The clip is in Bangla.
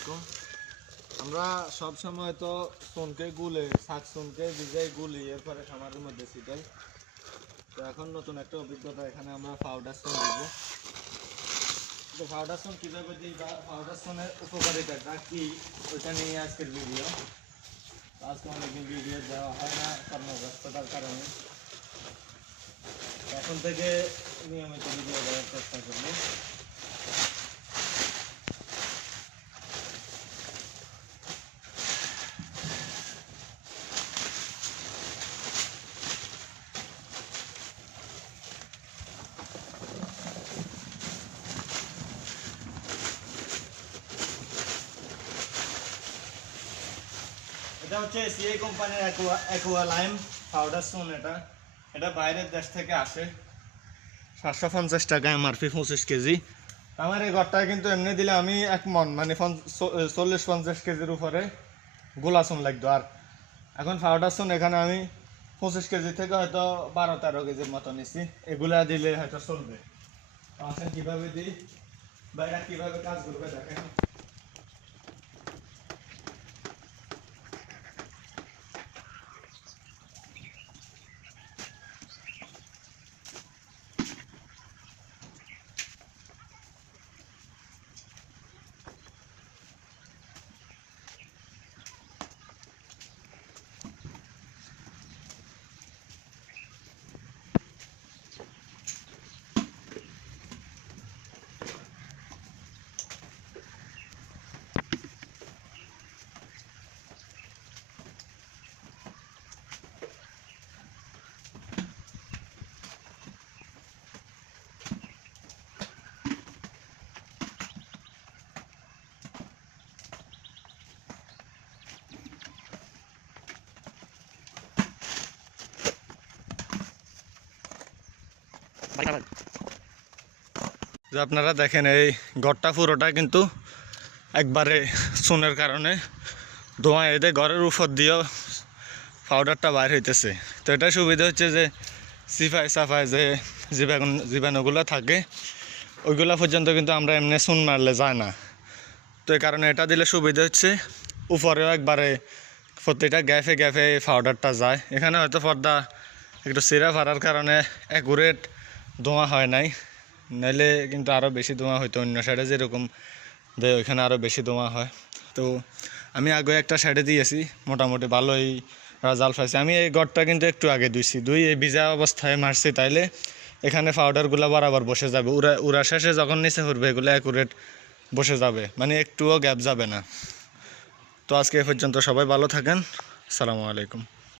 আলাইকুম। আমরা সব সময় তো সোনকে গুলে, শাক সোনকে ভিজাই গুলি, এরপরে খামারের মধ্যে ছিটাই। তো এখন নতুন একটা অভিজ্ঞতা, এখানে আমরা পাউডার সোন দিব। তো পাউডার সোন কীভাবে দিই বা পাউডার সোনের উপকারিতাটা কি? ওইটা নিয়ে আজকের ভিডিও আজকে অনেকদিন ভিডিও দেওয়া হয় না, কর্মব্যস্ততার কারণে। এখন থেকে নিয়মিত ভিডিও দেওয়ার চেষ্টা করব। এটা হচ্ছে সিএ কোম্পানির অ্যাকোয়া লাইম পাউডার সোন এটা। এটা বাইরের দেশ থেকে আসে। সাতশো পঞ্চাশ টাকা এমআরপি পঁচিশ কেজি। আমার এই ঘরটায় কিন্তু এমনি দিলে আমি এক মন মানে চল্লিশ পঞ্চাশ কেজির উপরে গোলা সোন লাগতো। আর এখন পাউডার সোন এখানে আমি পঁচিশ কেজি থেকে হয়তো বারো, তেরো কেজির মতো নিচ্ছি এগুলা দিলে হয়তো চলবে। আসেন কীভাবে দিই? বা এটা কীভাবে কাজ করবে দেখেন। যে আপনারা দেখেন, এই ঘরটা পুরোটা কিন্তু একবারে চুনের কারণে ধোঁয়া এদে ঘরের উপর দিয়েও পাউডারটা বাইর হইতেছে। তো এটা সুবিধা হচ্ছে যে সিফাই সাফাই যে জীবাণু জীবাণুগুলো থাকে, ওইগুলো পর্যন্ত কিন্তু আমরা এমনি চুন মারলে যায় না। তো এই কারণে এটা দিলে সুবিধা হচ্ছে, উপরেও একবারে প্রত্যেকটা গ্যাফে গ্যাফে এই পাউডারটা যায়। এখানে হয়তো পর্দা একটু সিরা ফারার কারণে অ্যাকুরেট ধোঁয়া হয় নাই। নাইলে কিন্তু আরও বেশি ধোঁয়া হইতো অন্য সাইডে যেরকম দেয় ওইখানে আরও বেশি ধোঁয়া হয়। তো আমি আগে একটা সাইডে দিয়েছি, মোটামুটি ভালোই রেজাল্ট পাইছি। আমি এই গড়টা কিন্তু একটু আগে ধুইছি দুই এই ভিজা অবস্থায় মারছি তাইলে এখানে পাউডারগুলো বরাবর বসে যাবে। উড়া উড়া শেষে যখন নিচে পড়বে এগুলো অ্যাকুরেট বসে যাবে মানে একটুও গ্যাপ যাবে না। তো আজকে এ পর্যন্ত সবাই ভালো থাকেন। সালামু আলাইকুম।